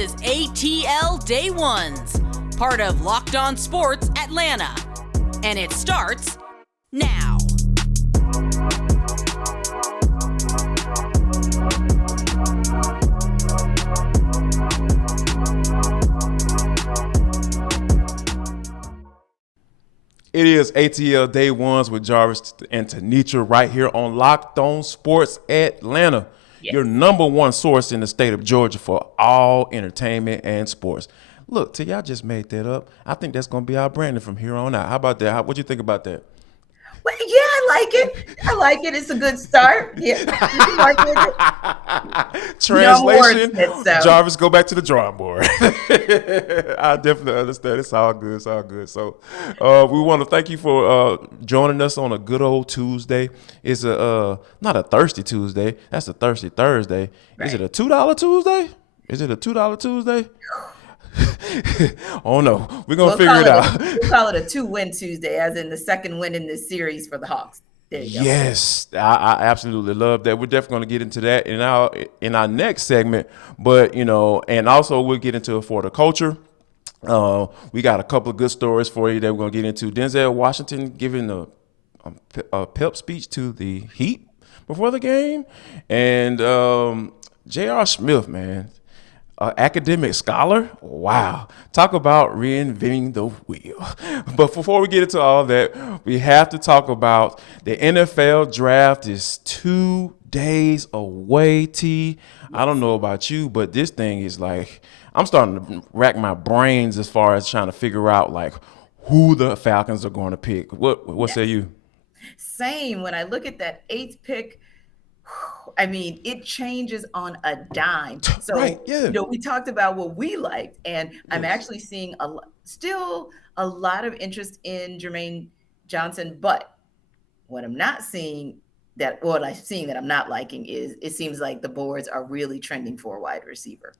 is ATL Day Ones, part of Locked On Sports Atlanta. And it starts now. It is ATL Day Ones with Jarvis and Tenitra right here on Locked On Sports Atlanta, your number one source in the state of Georgia for all entertainment and sports. Look, till y'all just made that up. I think that's going to be our branding from here on out. How about that? What do you think about that? Well, yeah, I like it. I like it. It's a good start. Yeah. Translation, Jarvis, go back to the drawing board. I definitely understand. It's all good. It's all good. So we want to thank you for joining us on a good old Tuesday. It's not a thirsty Tuesday. That's a thirsty Thursday. Right. Is it a $2 Tuesday? Is it a $2 Tuesday? Oh no, we're gonna figure it out. We'll call it a 2-win Tuesday, as in the second win in this series for the Hawks. There you go. Yes, I absolutely love that. We're definitely going to get into that in our next segment, but and also we'll get into it for the culture. We got a couple of good stories for you that we're going to get into. Denzel Washington giving a pep speech to the Heat before the game, and J.R. Smith, man. Academic scholar. Wow. Talk about reinventing the wheel. But before we get into all that, we have to talk about the NFL draft is 2 days away, T. I don't know about you, but this thing is like, I'm starting to rack my brains as far as trying to figure out like who the Falcons are going to pick. What say you? Same. When I look at that 8th pick, I mean, it changes on a dime. So, right, yeah. We talked about what we liked, and yes. I'm actually seeing still a lot of interest in Jermaine Johnson. But what I'm not seeing that I'm not liking is it seems like the boards are really trending for a wide receiver.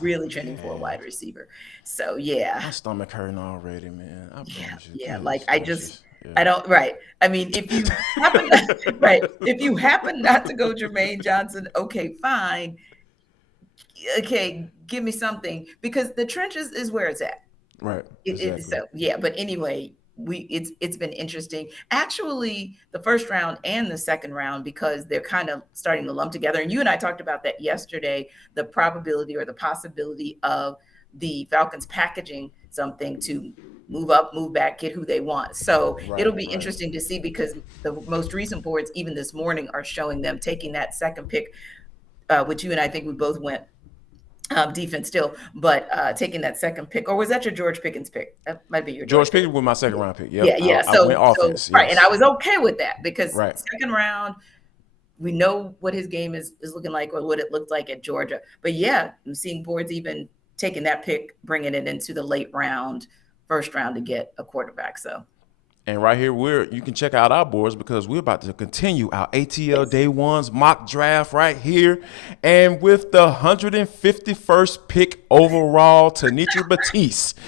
Really trending for a wide receiver. So, yeah. My stomach hurting already, man. I promise you. Yeah. Like I just. I don't. Right. I mean, if you happen not to go Jermaine Johnson, okay, fine. Okay, give me something, because the trenches is where it's at. Right. Exactly. But anyway, it's been interesting. Actually, the first round and the second round, because they're kind of starting to lump together. And you and I talked about that yesterday, the probability or the possibility of the Falcons packaging something to move up, move back, get who they want. So it'll be interesting to see, because the most recent boards, even this morning, are showing them taking that second pick, which you and I think we both went defense still, but taking that second pick. Or was that your George Pickens pick? That might be your George Pickens with my second round pick. Yep. Yeah. I went offense. Right. And I was okay with that, because second round, we know what his game is looking like, or what it looked like at Georgia. But yeah, I'm seeing boards even taking that pick, bringing it into the late round, first round to get a quarterback. So, and right here, you can check out our boards, because we're about to continue our ATL Day Ones mock draft right here. And with the 151st pick overall, Tenitra Batiste,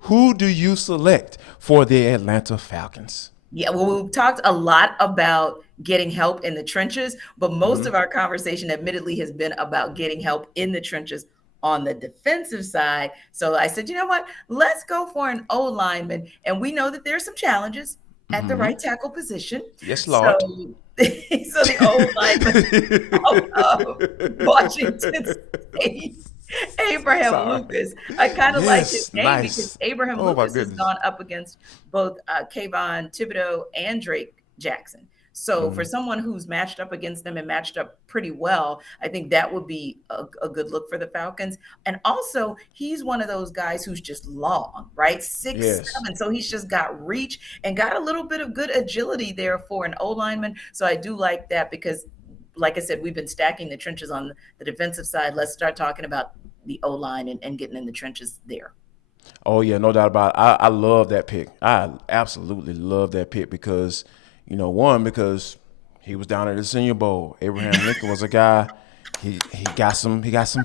who do you select for the Atlanta Falcons? Yeah, well, we've talked a lot about getting help in the trenches, but most of our conversation admittedly has been about getting help in the trenches on the defensive side. So I said, you know what, let's go for an O lineman. And we know that there's some challenges at the right tackle position. Yes, Lord. So the O lineman of Washington State, Abraham Lucas. I kind of like his name because Abraham Lucas has gone up against both Kayvon Thibodeau and Drake Jackson. So for someone who's matched up against them and matched up pretty well, I think that would be a good look for the Falcons. And also, he's one of those guys who's just long, right? 6'7". So he's just got reach and got a little bit of good agility there for an O-lineman. So I do like that, because, like I said, we've been stacking the trenches on the defensive side. Let's start talking about the O-line and getting in the trenches there. Oh, yeah, no doubt about it. I love that pick. I absolutely love that pick, because – because he was down at the Senior Bowl. Abraham Lincoln was a guy he got some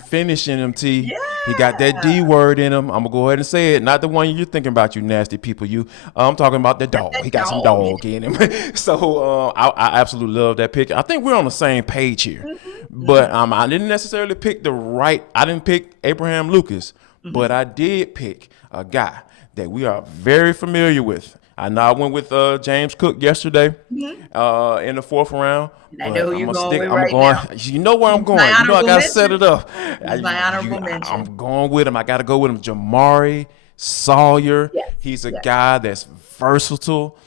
finish in him, T. He got that Yeah. D word in him. I'm gonna go ahead and say it. Not the one you're thinking about, you nasty people. I'm talking about the Got dog. that He got some dog in dog in him. So I absolutely love that pick. I think we're on the same page here. it. But I didn't necessarily pick I didn't pick Abraham Lucas, but I did pick a guy that we are very familiar with. I know I went with James Cook yesterday in the 4th round, And I but know who I'm you're gonna going stick. with I'm right going. now. You know where I'm He's my going. You know I honorable gotta set mention. it up. He's my honorable mention. I'm going with him. I gotta go with him. Jamari Sawyer. Yes. He's a Yes. guy that's versatile.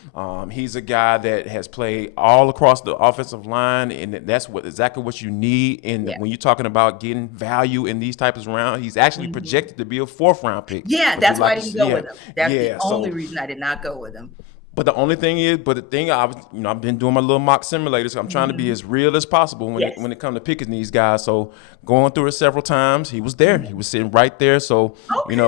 He's a guy that has played all across the offensive line, and that's exactly what you need. And Yeah. when you're talking about getting value in these types of rounds, he's actually projected to be a 4th round pick. Yeah, But you that's why I like didn't to, go with him. That's the yeah. only So reason I did not go with him. but the thing I've been doing my little mock simulators. So I'm trying to be as real as possible Yes. when it comes to picking these guys. So going through it several times, he was there. He was sitting right there. So Okay.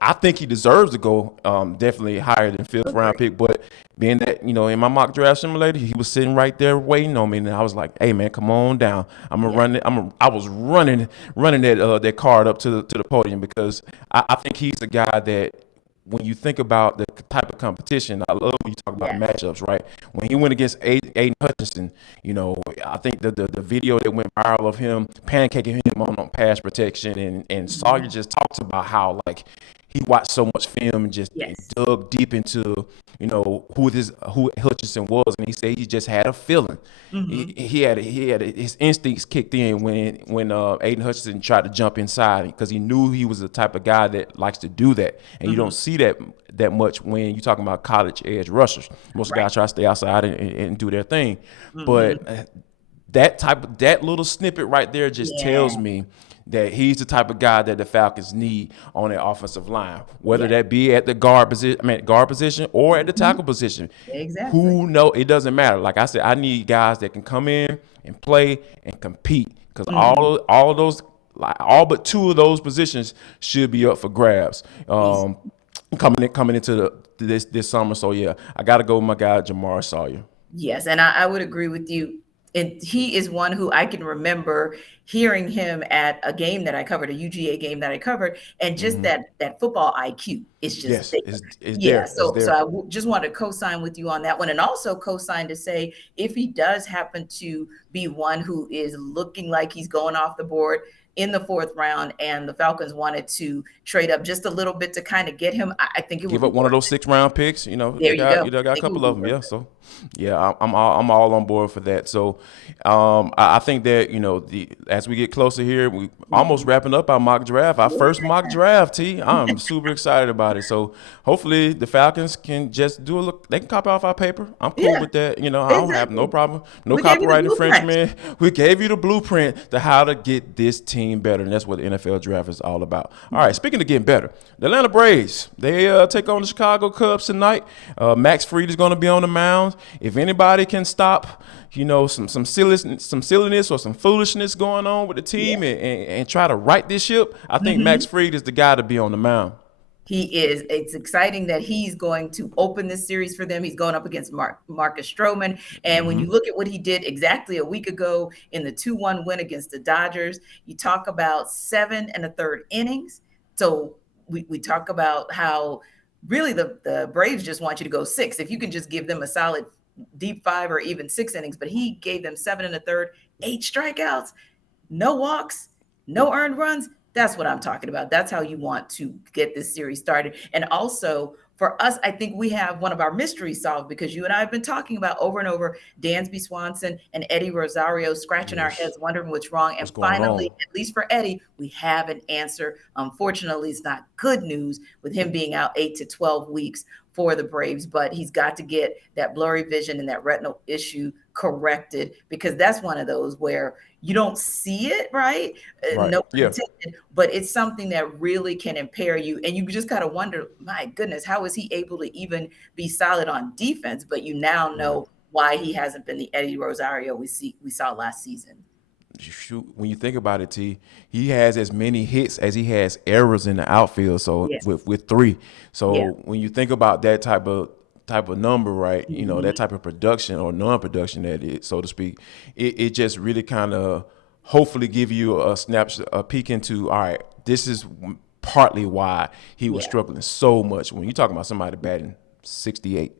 I think he deserves to go definitely higher than 5th round pick. But being that in my mock draft simulator, he was sitting right there waiting on me, and I was like, "Hey man, come on down. I'm gonna run it. I was running that card up to the podium because I think he's a guy that." When you think about the type of competition, I love when you talk about matchups, right? When he went against Aiden Hutchinson, I think the video that went viral of him pancaking him on pass protection, and Sawyer just talks about how like he watched so much film and just dug deep into who Hutchinson was, and he said he just had a feeling. He had his instincts kicked in when Aiden Hutchinson tried to jump inside because he knew he was the type of guy that likes to do that, and you don't see that much when you're talking about college edge rushers. Most guys try to stay outside and do their thing, but that little snippet right there just tells me that he's the type of guy that the Falcons need on their offensive line, whether that be at the guard position or at the tackle position. Exactly. Who know? It doesn't matter. Like I said, I need guys that can come in and play and compete because all those, like all but 2 of those positions should be up for grabs. Coming into this summer. So yeah, I got to go with my guy Jamar Sawyer. Yes, and I would agree with you. And he is one who I can remember hearing him at a game that I covered, a UGA game that I covered, and just that football IQ is just there. There. So I just want to co-sign with you on that one, and also co-sign to say if he does happen to be one who is looking like he's going off the board in the 4th round, and the Falcons wanted to trade up just a little bit to kind of get him, I think it would give up one of those 6th round picks. There they got go. A couple of them. Yeah, so yeah, I'm all on board for that. So I think that as we get closer here, we almost wrapping up our mock draft, our first mock draft. I'm super excited about it. So hopefully the Falcons can just do a look. They can copy off our paper. I'm cool with that. I don't have no problem. No copyright infringement. We gave you the blueprint to how to get this team better, and that's what the NFL draft is all about. All right, speaking of getting better, the Atlanta Braves, they take on the Chicago Cubs tonight. Max Fried is going to be on the mound. If anybody can stop, some silliness or some foolishness going on with the team and try to right this ship, I think Max Fried is the guy to be on the mound. He is. It's exciting that he's going to open this series for them. He's going up against Marcus Stroman. And when you look at what he did exactly a week ago in the 2-1 win against the Dodgers, you talk about 7 1/3 innings. So we talk about how really the Braves just want you to go 6. If you can just give them a solid deep 5 or even 6 innings, but he gave them 7 1/3, 8 strikeouts, no walks, no earned runs. That's what I'm talking about. That's how you want to get this series started. And also for us, I think we have one of our mysteries solved because you and I have been talking about over and over Dansby Swanson and Eddie Rosario scratching our heads, wondering what's wrong. And finally, at least for Eddie, we have an answer. Unfortunately, it's not good news with him being out 8 to 12 weeks for the Braves, but he's got to get that blurry vision and that retinal issue corrected because that's one of those where you don't see it, right? No intended, but it's something that really can impair you. And you just got to wonder, my goodness, how is he able to even be solid on defense? But you now know why he hasn't been the Eddie Rosario we saw last season. Shoot, when you think about it, T, he has as many hits as he has errors in the outfield. So with 3. So when you think about that type of number, right? You know, that type of production or non-production that is, so to speak, it just really kind of hopefully give you a snapshot, a peek into, all right, this is partly why he was struggling so much. When you're talking about somebody batting 68,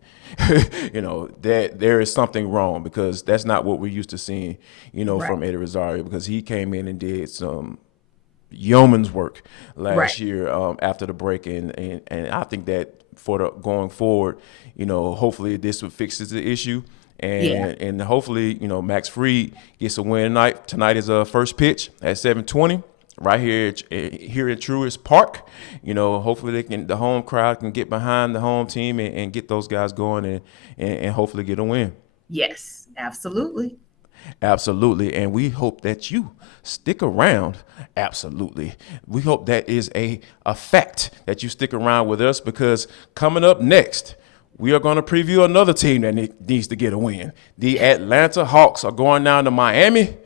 you know, that there is something wrong, because that's not what we're used to seeing, you know, from Eddie Rosario, because he came in and did some yeoman's work last year after the break, and I think that for the going forward, you know, hopefully this would fixes the issue, and hopefully, you know, Max Fried gets a win tonight. Tonight is a first pitch at 7:20 right here at Truist Park. You know, hopefully the home crowd can get behind the home team and get those guys going and hopefully get a win. Yes, absolutely. Absolutely. And we hope that you stick around. Absolutely. We hope that is a fact that you stick around with us, because coming up next, we are going to preview another team that needs to get a win. The Atlanta Hawks are going down to Miami.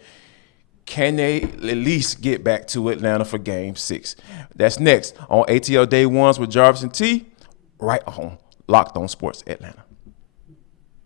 Can they at least get back to Atlanta for Game 6? That's next on ATL Day Ones with Jarvis and T, right on Locked On Sports Atlanta.